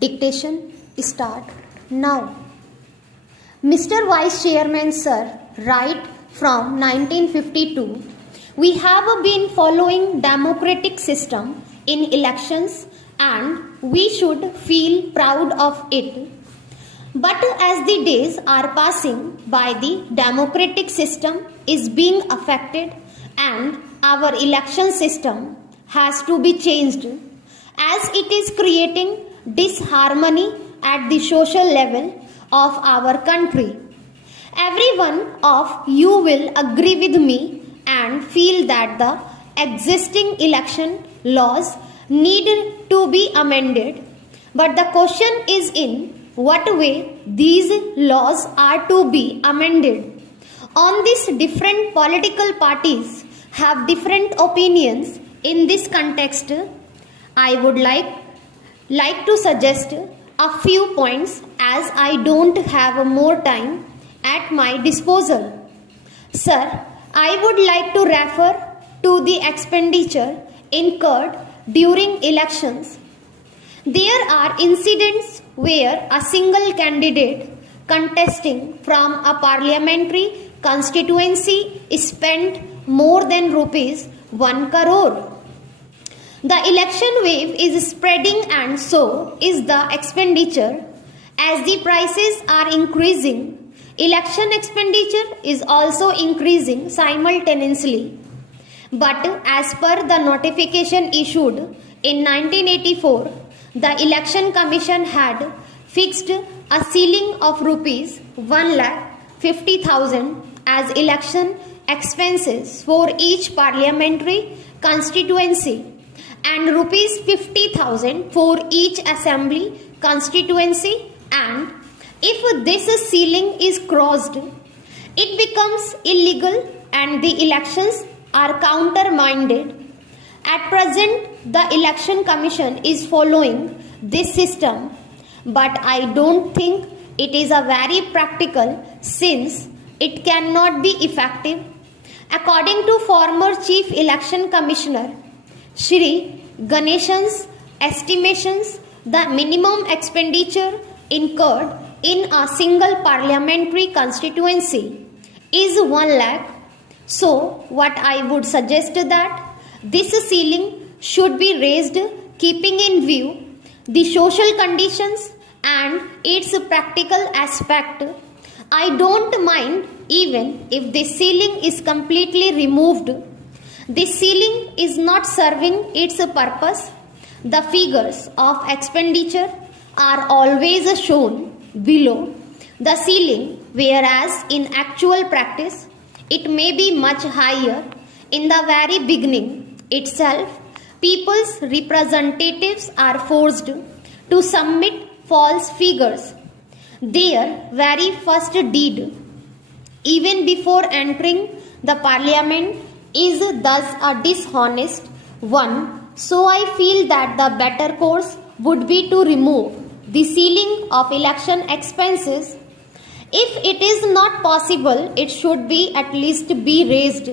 Dictation start now. Mr. Vice Chairman Sir, right from 1952, we have been following democratic system in elections and we should feel proud of it. But as the days are passing by, the democratic system is being affected and our election system has to be changed as it is creating disharmony at the social level of our country. Every one of you will agree with me and feel that the existing election laws need to be amended. But the question is in what way these laws are to be amended. On this, different political parties have different opinions. In this context, I would like to suggest a few points as I don't have more time at my disposal. Sir, I would like to refer to the expenditure incurred during elections. There are incidents where a single candidate contesting from a parliamentary constituency spent more than rupees 1 crore. The election wave is spreading and so is the expenditure. As the prices are increasing, election expenditure is also increasing simultaneously. But as per the notification issued in 1984, the Election Commission had fixed a ceiling of rupees 1,50,000 as election expenses for each parliamentary constituency and rupees 50,000 for each assembly constituency, and if this ceiling is crossed, it becomes illegal and the elections are countermanded. At present, the Election Commission is following this system, but I don't think it is a very practical since it cannot be effective. According to former Chief Election Commissioner Shri Ganeshan's estimations, the minimum expenditure incurred in a single parliamentary constituency is 1 lakh. So, what I would suggest that this ceiling should be raised keeping in view the social conditions and its practical aspect. I don't mind even if the ceiling is completely removed. The ceiling is not serving its purpose. The figures of expenditure are always shown below the ceiling, whereas in actual practice it may be much higher. In the very beginning itself, people's representatives are forced to submit false figures. Their very first deed, even before entering the parliament, is thus a dishonest one. So I feel that the better course would be to remove the ceiling of election expenses. If it is not possible, it should be at least be raised.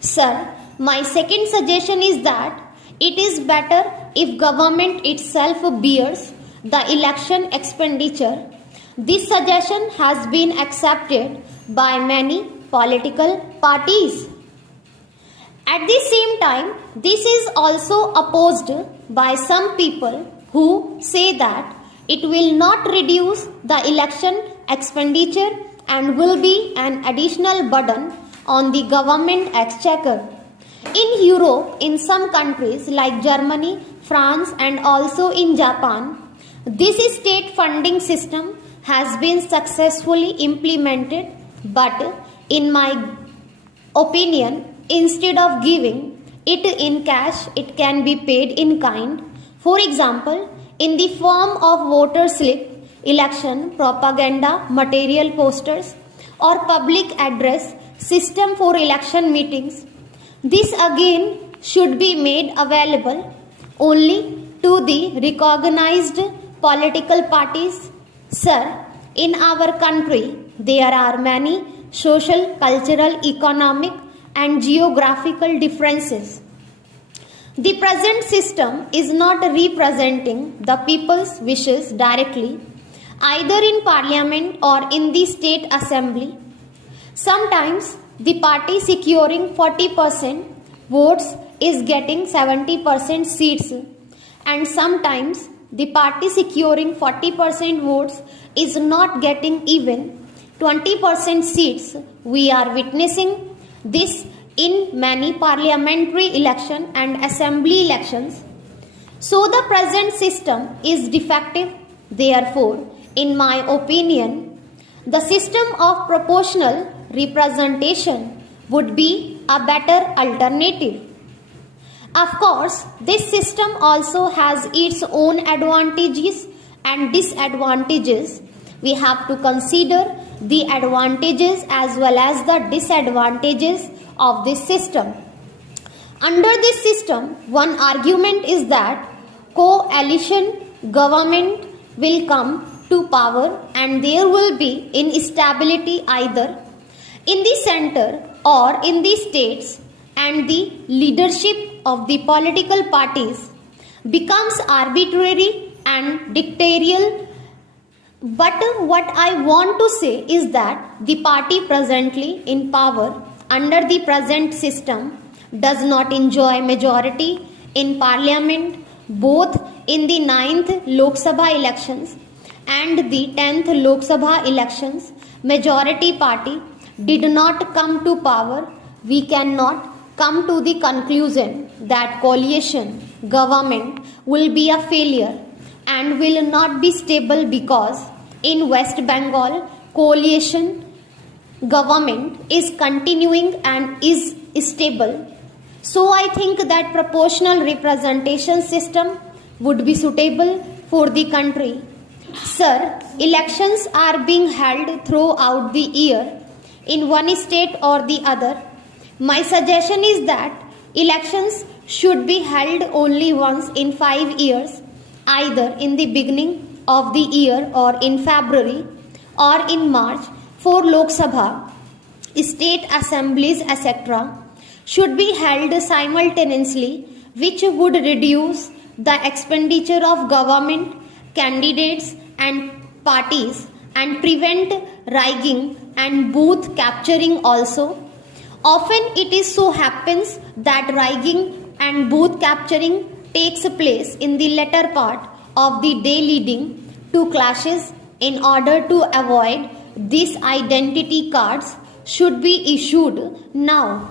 Sir, my second suggestion is that it is better if government itself bears the election expenditure. This suggestion has been accepted by many political parties. At the same time, this is also opposed by some people who say that it will not reduce the election expenditure and will be an additional burden on the government exchequer. In Europe, in some countries like Germany, France, and also in Japan, this state funding system has been successfully implemented, but in my opinion, instead of giving it in cash, it can be paid in kind. For example, in the form of voter slip, election propaganda material posters, or public address system for election meetings. This again should be made available only to the recognized political parties. Sir, in our country, there are many social, cultural, economic, and geographical differences. The present system is not representing the people's wishes directly, either in parliament or in the state assembly. Sometimes the party securing 40% votes is getting 70% seats, and sometimes the party securing 40% votes is not getting even 20% seats. We are witnessing this in many parliamentary election and assembly elections. So the present system is defective. Therefore, in my opinion, the system of proportional representation would be a better alternative. Of course, this system also has its own advantages and disadvantages. We have to consider the advantages as well as the disadvantages of this system. Under this system, one argument is that coalition government will come to power and there will be instability either in the center or in the states, and the leadership of the political parties becomes arbitrary and dictatorial. But what I want to say is that the party presently in power under the present system does not enjoy majority in parliament, both in the 9th Lok Sabha elections and the 10th Lok Sabha elections. Majority party did not come to power. We cannot come to the conclusion that coalition government will be a failure and will not be stable, because in West Bengal coalition government is continuing and is stable. So I think that proportional representation system would be suitable for the country. Sir, elections are being held throughout the year in one state or the other. My suggestion is that elections should be held only once in 5 years, either in the beginning of the year or in February or in March. For Lok Sabha, state assemblies, etc., should be held simultaneously, which would reduce the expenditure of government, candidates and parties and prevent rigging and booth capturing also. Often it is so happens that rigging and booth capturing takes place in the latter part of the day, leading to clashes. In order to avoid this, identity cards should be issued now.